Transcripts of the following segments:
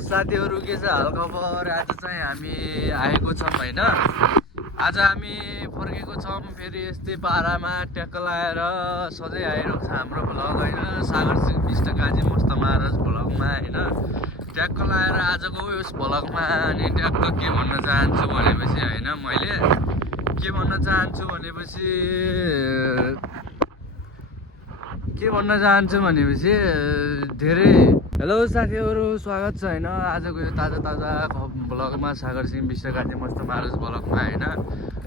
साथीहरू के छ हालखबर। आज चाहिँ हामी आएको छौँ होइन। आज हामी फर्केको छौँ फेरि यस्तै पारामा ट्याक्क लगाएर सधैँ आइरहेको छ हाम्रो भ्लग होइन। सागर सिंह बिष्ट काजी मस्त महाराज भ्लगमा होइन ट्याक्क लगाएर आजको यस भ्लगमा। अनि ट्याक्क के भन्न चाहन्छु भनेपछि होइन मैले के भन्न चाहन्छु भनेपछि धेरै हेलो साथीहरू स्वागत छ होइन आजको यो ताजा भ्लगमा सागर सिंह बिष्ट काजी मस्त महाराज भ्लगमा होइन।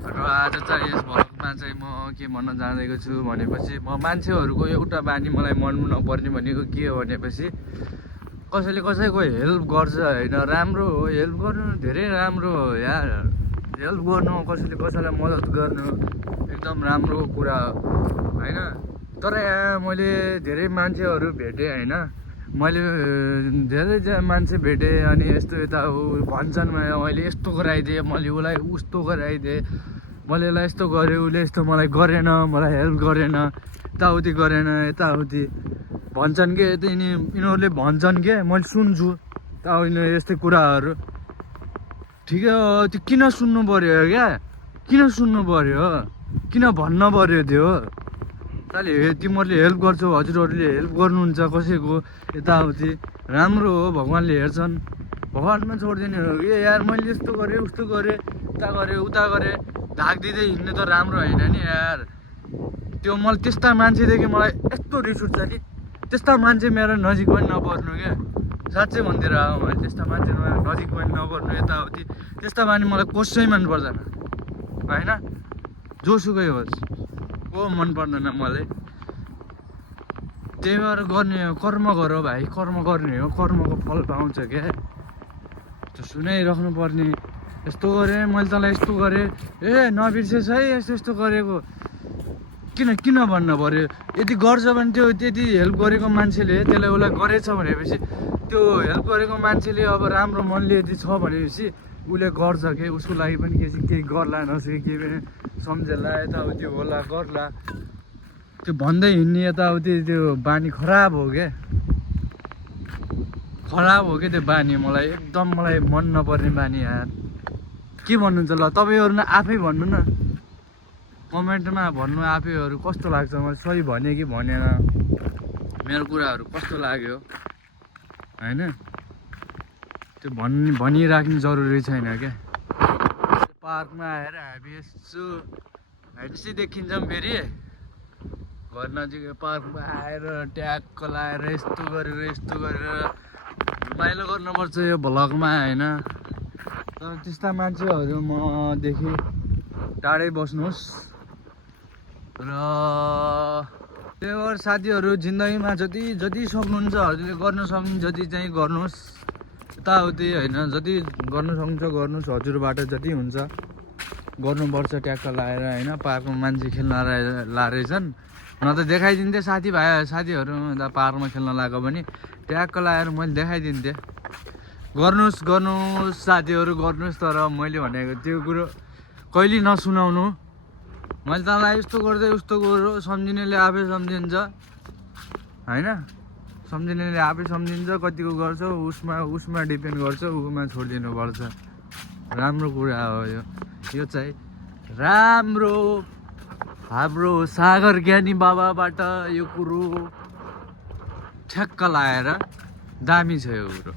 र आज चाहिँ यस भ्लगमा चाहिँ म के भन्न जाँदैको छु भनेपछि म मान्छेहरूको एउटा बानी मलाई मन नपर्ने भनेको के हो भनेपछि कसैले कसैको हेल्प गर्छ होइन, राम्रो हो हेल्प गर्नु, धेरै राम्रो हो यार। हेल्प गर्नु, कसैले कसैलाई मद्दत गर्नु एकदम राम्रो कुरा होइन। तर यहाँ मैले धेरै मान्छेहरू भेटेँ होइन, मैले धेरै मान्छे भेटेँ अनि यस्तो यता भन्छन् मैले यस्तो गराइदिएँ, मैले उसलाई उस्तो गराइदिएँ, मैले यसलाई यस्तो गरेँ, उसले यस्तो मलाई गरेन, मलाई हेल्प गरेन, यताउति गरेन, यताउति भन्छन् के यिनीहरूले भन्छन् के मैले सुन्छु त यस्तै कुराहरू। ठिकै हो, त्यो किन सुन्नु पऱ्यो क्या, किन सुन्नु पऱ्यो, किन भन्नु पऱ्यो त्यो ताले। तिमीहरूले हेल्प गर्छौ, हजुरहरूले हेल्प गर्नुहुन्छ कसैको यताउति राम्रो हो, भगवान्ले हेर्छन्, भगवान्मा छोडिदिने हो कि यार। मैले यस्तो गरेँ उस्तो गरेँ उता गरेँ धाक दिँदै हिँड्ने त राम्रो होइन नि यार। त्यो मलाई त्यस्ता मान्छेदेखि मलाई यस्तो रिस उठ्छ नि, त्यस्ता मान्छे मेरो नजिक पनि नपर्नु क्या, साँच्चै भनिदिएर आऊ मैले। त्यस्ता मान्छे नजिक पनि नपर्नु यताउति, त्यस्ता बानी मलाई कसै मन पर्दैन होइन, जोसुकै होस् को मन पर्दैन मलाई। त्यही भएर गर्ने हो, कर्म गर भाइ, कर्म गर्ने हो, कर्मको फल पाउँछ क्या। त्यो सुनाइराख्नु पर्ने, यस्तो गरेँ मैले तँलाई यस्तो गरेँ, ए नबिर्सेस् है यस्तो यस्तो गरेको, किन भन्नु पऱ्यो। यदि गर्छ भने त्यो त्यति हेल्प गरेको मान्छेले त्यसलाई उसलाई गरेछ भनेपछि त्यो हेल्प गरेको मान्छेले अब राम्रो मनले यदि छ भनेपछि उसले गर्छ के, उसको लागि पनि केही गर्ला, नसके केही पनि सम्झेला, यताउति होला गर्ला। त्यो भन्दै हिँड्ने यताउति त्यो बानी खराब हो क्या, त्यो बानी मलाई एकदम मन नपर्ने बानी यार। के भन्नुहुन्छ ल तपाईँहरू आफै भन्नु न, कमेन्टमा भन्नु आफैहरू कस्तो लाग्छ मलाई, सही भने कि भनेन, मेरो कुराहरू कस्तो लाग्यो होइन। त्यो भनिराख्ने जरुरी छैन क्या। पार्कमा आएर हामी यसो हाइटेसै देखिन्छौँ फेरि घर नजिक पार्कमा आएर ट्याक्क लाएर यस्तो गरेर रमाइलो गर्नुपर्छ यो भ्लगमा होइन। तर त्यस्ता मान्छेहरू मदेखि टाढै बस्नुहोस्। र त्यही भएर साथीहरू जिन्दगीमा जति सक्नुहुन्छ हजुरले गर्न सक्नु जति चाहिँ गर्नुहोस् यताउति होइन, जति गर्न सक्नुहुन्छ गर्नुहोस्, हजुरबाट जति हुन्छ गर्नुपर्छ। ट्याक्क लाएर होइन, पार्कमा मान्छे खेल्न रहेछन् न त देखाइदिन्थेँ साथीहरू त पार्कमा खेल्न लगाएको भने ट्याक्क लाएर मैले देखाइदिन्थेँ। गर्नुहोस् साथीहरू गर्नुहोस्, तर मैले भनेको त्यो कुरो कहिले नसुनाउनु। मैले तँलाई यस्तो गर्दै उस्तो गर, सम्झिनेले आफै सम्झिन्छ होइन, सम्झिनेले आफै सम्झिन्छ, कतिको गर्छ उसमा डिपेन्ड गर्छ, उमा छोडिदिनुपर्छ। राम्रो कुरा हो यो चाहिँ राम्रो। हाम्रो सागर ज्ञानी बाबाबाट यो कुरो ठ्याक्क लाएर दामी छ यो कुरो।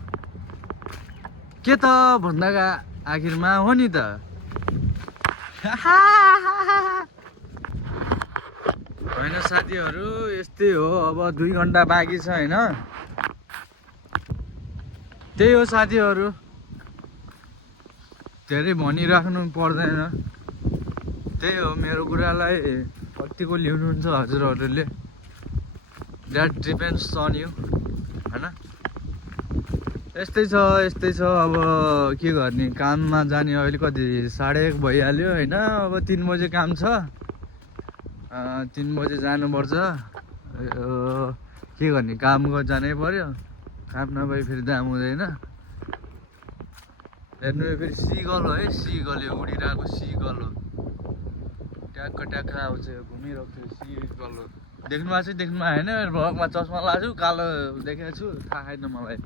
के त भन्दाका आखिरमा हो नि त। होइन साथीहरू यस्तै हो, अब 2 घन्टा बाँकी छ होइन। त्यही हो साथीहरू, धेरै भनिराख्नु पर्दैन। त्यही हो, मेरो कुरालाई कतिको लिनुहुन्छ हजुरहरूले, द्याट डिपेन्ड्स अन यु होइन। यस्तै छ अब के गर्ने, काममा जाने अहिले कति 1:30 भइहाल्यो होइन। अब 3 बजे काम छ, 3 बजे जानुपर्छ। के गर्ने, काम जानै पर्यो, काम नभए फेरि दाम हुँदैन। हेर्नु फेरि सिगल हो है, सिगल यो उडिरहेको सिगल हो, ट्याक्क आउँछ घुमिरहेको थियो सिगल हो। देख्नु भएको छ देख्नु आएन, भगमा चस्मा लगाएको छु, कालो देखेको छु, थाहा छैन मलाई।